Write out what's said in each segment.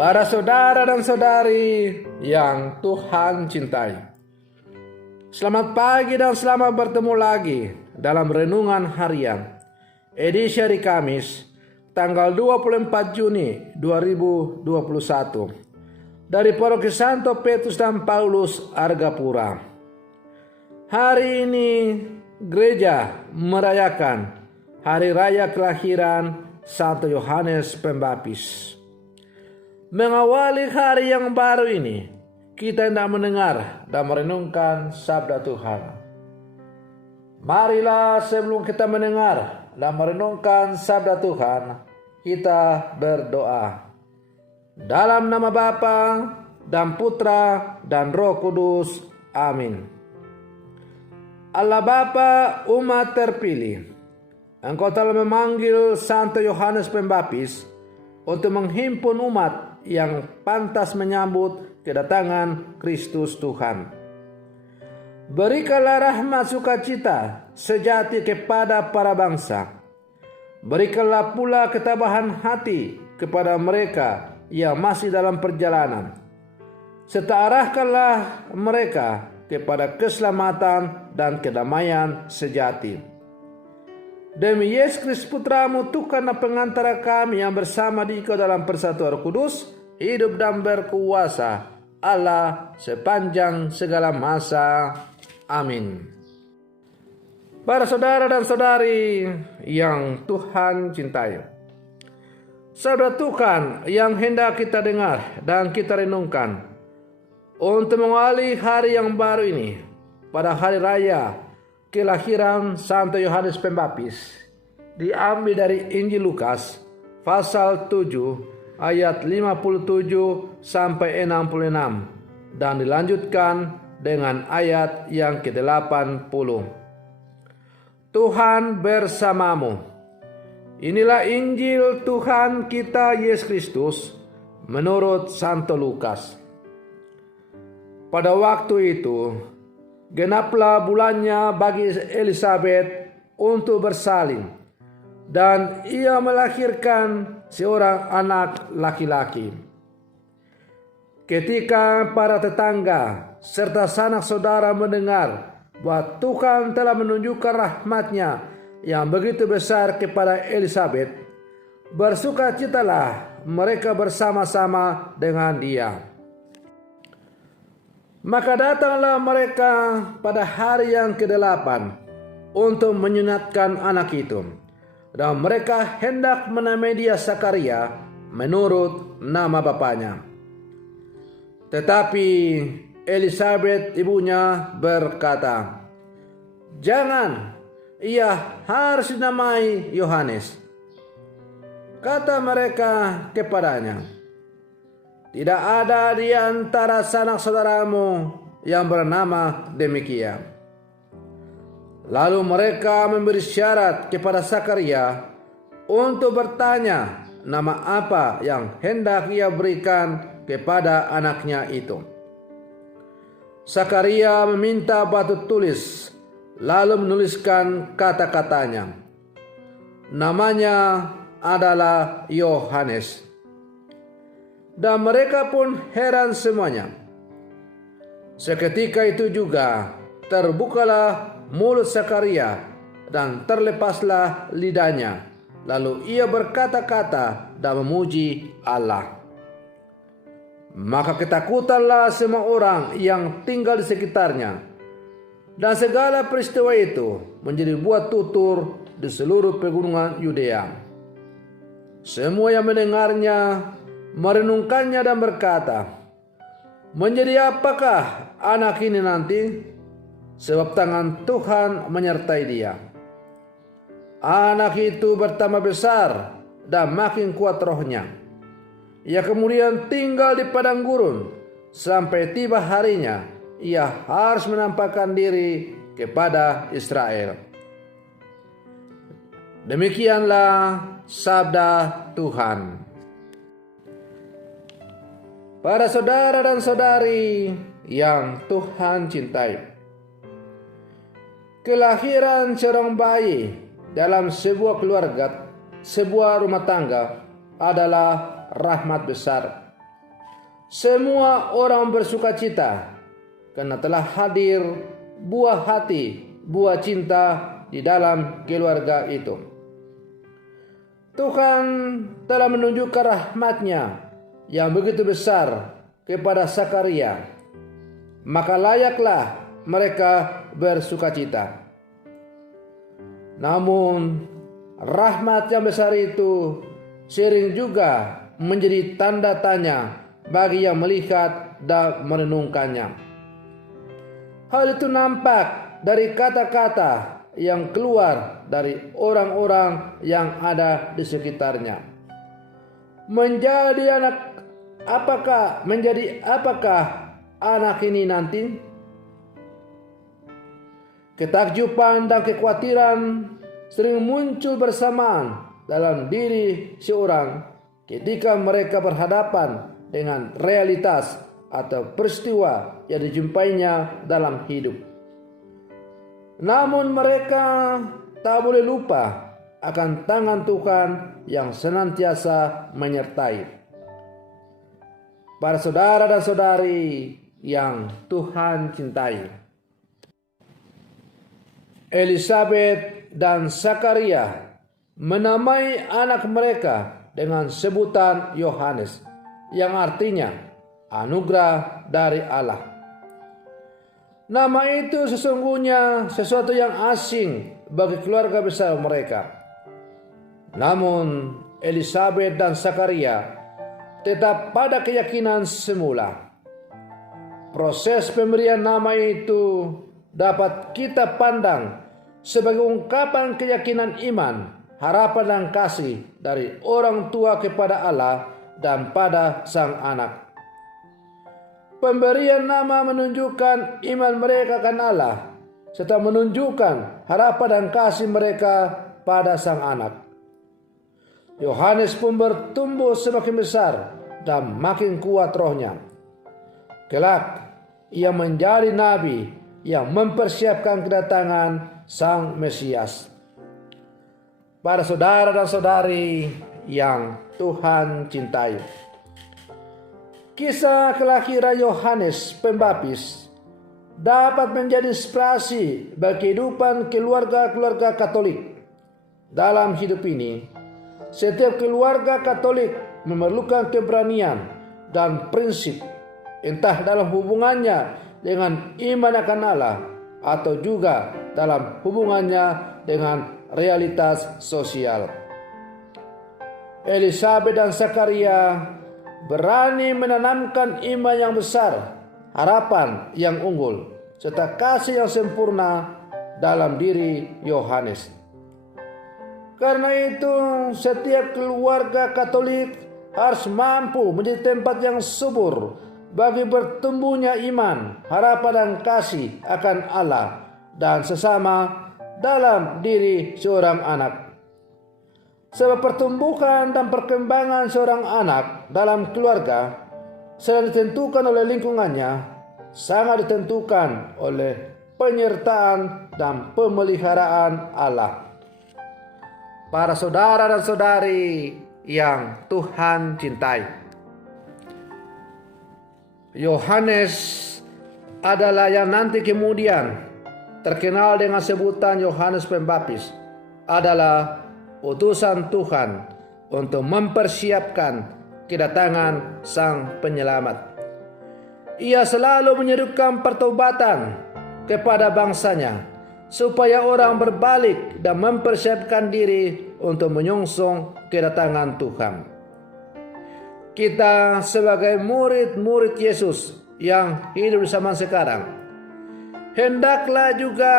Para saudara dan saudari yang Tuhan cintai, selamat pagi dan selamat bertemu lagi dalam Renungan Harian edisi hari Kamis tanggal 24 Juni 2021 dari Paroki Santo Petrus dan Paulus Argapura. Hari ini gereja merayakan hari raya kelahiran Santo Yohanes Pembaptis. Mengawali hari yang baru ini, kita hendak mendengar dan merenungkan sabda Tuhan. Marilah sebelum kita mendengar dan merenungkan sabda Tuhan, kita berdoa. Dalam nama Bapa dan Putra dan Roh Kudus. Amin. Allah Bapa, umat terpilih, Engkau telah memanggil Santo Yohanes Pembaptis untuk menghimpun umat yang pantas menyambut kedatangan Kristus Tuhan. Berikanlah rahmat sukacita sejati kepada para bangsa. Berikanlah pula ketabahan hati kepada mereka yang masih dalam perjalanan. Serta arahkanlah mereka kepada keselamatan dan kedamaian sejati. Demi Yesus Kristus Putramu, Tuhan dan pengantara kami yang bersama di Engkau dalam persatuan Roh Kudus, hidup dan berkuasa Allah sepanjang segala masa. Amin. Para saudara dan saudari yang Tuhan cintai, sabda Tuhan yang hendak kita dengar dan kita renungkan untuk mengawali hari yang baru ini pada hari raya kelahiran Santo Yohanes Pembaptis diambil dari Injil Lukas pasal 7 ayat 57 sampai 66 dan dilanjutkan dengan ayat yang ke-80. Tuhan bersamamu. Inilah Injil Tuhan kita Yesus Kristus menurut Santo Lukas. Pada waktu itu genaplah bulannya bagi Elisabet untuk bersalin, dan ia melahirkan seorang anak laki-laki. Ketika para tetangga serta sanak saudara mendengar bahwa Tuhan telah menunjukkan rahmat-Nya yang begitu besar kepada Elisabet, bersukacitalah mereka bersama-sama dengan dia. Maka datanglah mereka pada hari yang ke-8 untuk menyunatkan anak itu. Dan mereka hendak menamai dia Zakaria menurut nama bapaknya. Tetapi Elisabet ibunya berkata, "Jangan, ia harus dinamai Yohanes." Kata mereka kepadanya, "Tidak ada di antara sanak saudaramu yang bernama demikian." Lalu mereka memberi syarat kepada Zakaria untuk bertanya nama apa yang hendak ia berikan kepada anaknya itu. Zakaria meminta batu tulis, lalu menuliskan kata-katanya. Namanya adalah Yohanes. Dan mereka pun heran semuanya. Seketika itu juga terbukalah mulut Zakaria dan terlepaslah lidahnya. Lalu ia berkata-kata dan memuji Allah. Maka ketakutanlah semua orang yang tinggal di sekitarnya. Dan segala peristiwa itu menjadi buah tutur di seluruh pegunungan Yudea. Semua yang mendengarnya merenungkannya dan berkata, "Menjadi apakah anak ini nanti? Sebab tangan Tuhan menyertai dia." Anak itu bertambah besar dan makin kuat rohnya. Ia kemudian tinggal di padang gurun sampai tiba harinya ia harus menampakkan diri kepada Israel. Demikianlah sabda Tuhan. Para saudara dan saudari yang Tuhan cintai, kelahiran seorang bayi dalam sebuah keluarga, sebuah rumah tangga adalah rahmat besar. semua orang bersukacita karena telah hadir buah hati, buah cinta di dalam keluarga itu. Tuhan telah menunjukkan rahmat-Nya yang begitu besar kepada Zakaria, maka layaklah mereka bersukacita. Namun rahmat yang besar itu sering juga menjadi tanda tanya bagi yang melihat dan merenungkannya. Hal itu nampak dari kata-kata yang keluar dari orang-orang yang ada di sekitarnya. Menjadi apakah anak ini nanti? Ketakjuban dan kekhawatiran sering muncul bersamaan dalam diri seorang ketika mereka berhadapan dengan realitas atau peristiwa yang dijumpainya dalam hidup. Namun mereka tak boleh lupa akan tangan Tuhan yang senantiasa menyertai. Para saudara dan saudari yang Tuhan cintai, Elisabet dan Zakaria menamai anak mereka dengan sebutan Yohanes, yang artinya anugerah dari Allah. Nama itu sesungguhnya sesuatu yang asing bagi keluarga besar mereka. Namun Elisabet dan Zakaria tetap pada keyakinan semula. Proses pemberian nama itu dapat kita pandang sebagai ungkapan keyakinan iman, harapan dan kasih dari orang tua kepada Allah dan pada sang anak. Pemberian nama menunjukkan iman mereka akan Allah, serta menunjukkan harapan dan kasih mereka pada sang anak. Yohanes pun bertumbuh semakin besar dan makin kuat rohnya. Kelak ia menjadi nabi yang mempersiapkan kedatangan sang Mesias. Para saudara dan saudari yang Tuhan cintai, kisah kelahiran Yohanes Pembaptis dapat menjadi inspirasi bagi kehidupan keluarga-keluarga Katolik. Dalam hidup ini, setiap keluarga Katolik memerlukan keberanian dan prinsip, entah dalam hubungannya dengan iman akan Allah atau juga dalam hubungannya dengan realitas sosial. Elisabet dan Zakaria berani menanamkan iman yang besar, harapan yang unggul, serta kasih yang sempurna dalam diri Yohanes. Karena itu, setiap keluarga Katolik harus mampu menjadi tempat yang subur bagi bertumbuhnya iman, harapan dan kasih akan Allah dan sesama dalam diri seorang anak. Sebab pertumbuhan dan perkembangan seorang anak dalam keluarga selain ditentukan oleh lingkungannya, sangat ditentukan oleh penyertaan dan pemeliharaan Allah. Para saudara dan saudari yang Tuhan cintai, Yohanes adalah yang nanti kemudian terkenal dengan sebutan Yohanes Pembaptis, adalah utusan Tuhan untuk mempersiapkan kedatangan Sang Penyelamat. Ia selalu menyerukan pertobatan kepada bangsanya, supaya orang berbalik dan mempersiapkan diri untuk menyongsong kedatangan Tuhan. Kita sebagai murid-murid Yesus yang hidup di zaman sekarang, hendaklah juga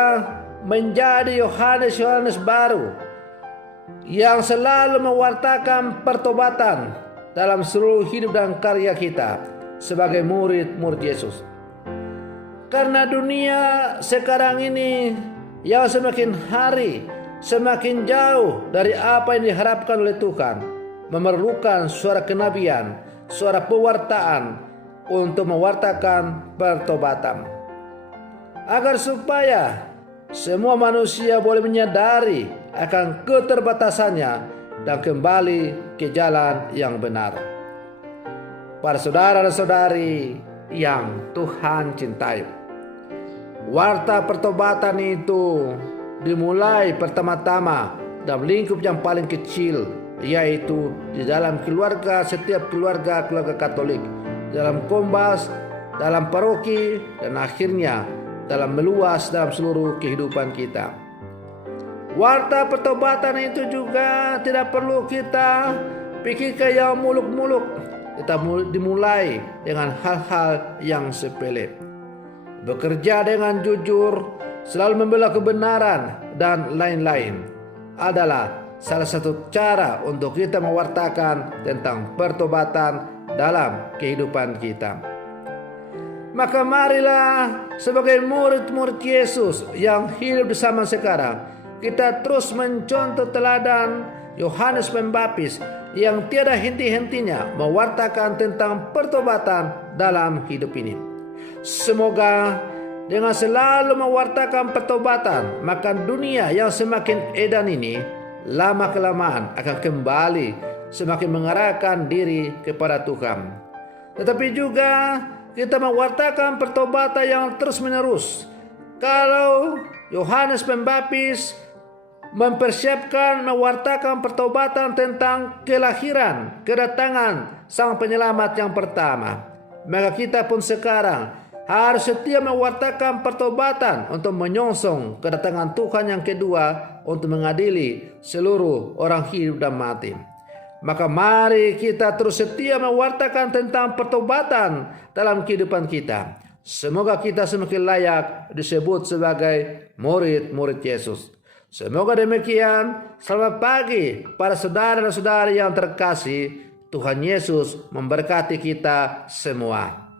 menjadi Yohanes-Yohanes baru yang selalu mewartakan pertobatan dalam seluruh hidup dan karya kita sebagai murid-murid Yesus. Karena dunia sekarang ini yang semakin hari semakin jauh dari apa yang diharapkan oleh Tuhan, memerlukan suara kenabian, suara pewartaan untuk mewartakan pertobatan, agar supaya semua manusia boleh menyadari akan keterbatasannya dan kembali ke jalan yang benar. para saudara dan saudari yang Tuhan cintai. Warta pertobatan itu dimulai pertama-tama dalam lingkup yang paling kecil, yaitu di dalam keluarga, setiap keluarga Katolik, dalam kombas, dalam paroki, dan akhirnya dalam meluas dalam seluruh kehidupan kita. Warta pertobatan itu juga tidak perlu kita pikirkan yang muluk-muluk. Kita dimulai dengan hal-hal yang sepele. Bekerja dengan jujur, selalu membela kebenaran, dan lain-lain adalah salah satu cara untuk kita mewartakan tentang pertobatan dalam kehidupan kita. Maka marilah sebagai murid-murid Yesus yang hidup di zaman sekarang, kita terus mencontoh teladan Yohanes Pembaptis yang tiada henti-hentinya mewartakan tentang pertobatan dalam hidup ini. Semoga dengan selalu mewartakan pertobatan, maka dunia yang semakin edan ini lama-kelamaan akan kembali semakin mengarahkan diri kepada Tuhan. Tetapi juga kita mewartakan pertobatan yang terus-menerus. Kalau Yohanes Pembaptis mempersiapkan mewartakan pertobatan tentang kelahiran, kedatangan Sang Penyelamat yang pertama, maka kita pun sekarang harus setia mewartakan pertobatan untuk menyongsong kedatangan Tuhan yang kedua untuk mengadili seluruh orang hidup dan mati. Maka mari kita terus setia mewartakan tentang pertobatan dalam kehidupan kita. Semoga kita semakin layak disebut sebagai murid-murid Yesus. Semoga demikian. Selamat pagi para saudara dan saudari yang terkasih. Tuhan Yesus memberkati kita semua.